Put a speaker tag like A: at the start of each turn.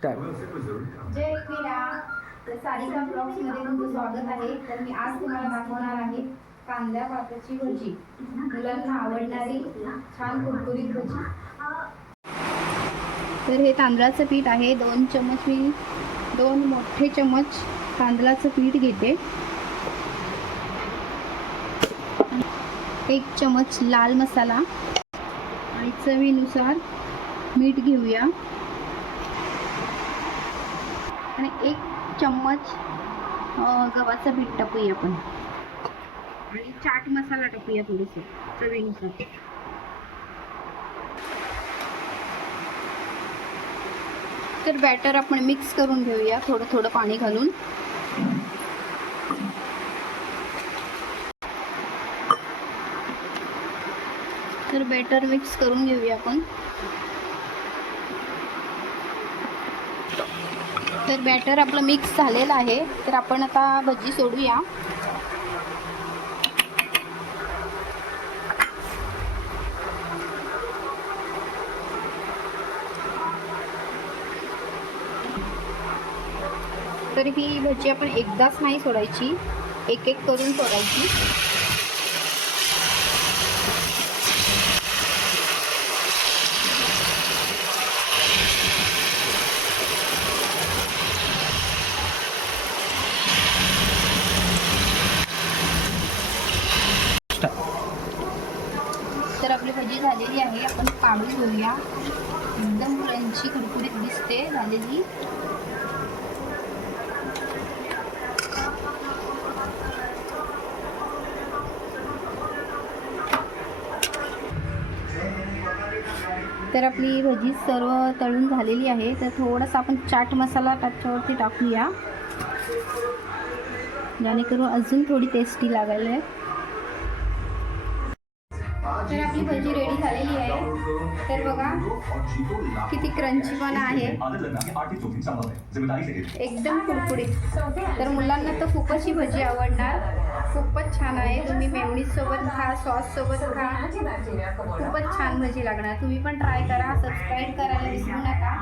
A: Start
B: जय क्रीडा. तर सारिका ब्लॉग्समध्ये तुमचं स्वागत आहे. तर मी आज तुम्हाला दाखवणार आहे कांद्या पाताची भजी. मुलांना आवडणारी छान कुरकुरीत भजी. तर हे तांदळाचं पीठ आहे. दोन चमच मी दोन मोठे चमच तांदळाचं पीठ घेते. एक चमच लाल मसाला. आणि चवीनुसार मीठ घेऊया. आणि एक चम्मच गव्हाचं पीठ टाकूया आपण. आणि चाट मसाला टाकूया थोडंसं चवीनुसार. तर बॅटर आपण मिक्स करून घेऊया थोडं थोडं पाणी घालून. तर बॅटर मिक्स करून घेऊया आपण. तर बॅटर आपलं मिक्स झालेलं आहे. तर आपण आता भजी सोडूया. तर ही भजी आपण एकदाच नाही सोडायची. एक एक करून सोडायची. तर आपली भजी झालेली आहे. आपण काढून घेऊया. एकदम मुलांची कुरकुरीत दिसते झालेली. तर आपली भजी सर्व तळून झालेली आहे. तर थोडासा आपण चाट मसाला त्याच्यावरती टाकूया. जेणेकरून अजून थोडी टेस्टी लागायला आहे तर आपली भजी रेडी झालेली आहे. तर बघा किती क्रंची पण आहे. एकदम कुडकुडीत तर मुलांना तर खूपच ही भजी आवडणार. खूपच छान आहे. तुम्ही मेवणीज सोबत खा सॉस सोबत खा. खूपच छान भजी लागणार. तुम्ही पण ट्राय करा. सबस्क्राईब करायला विसरू नका.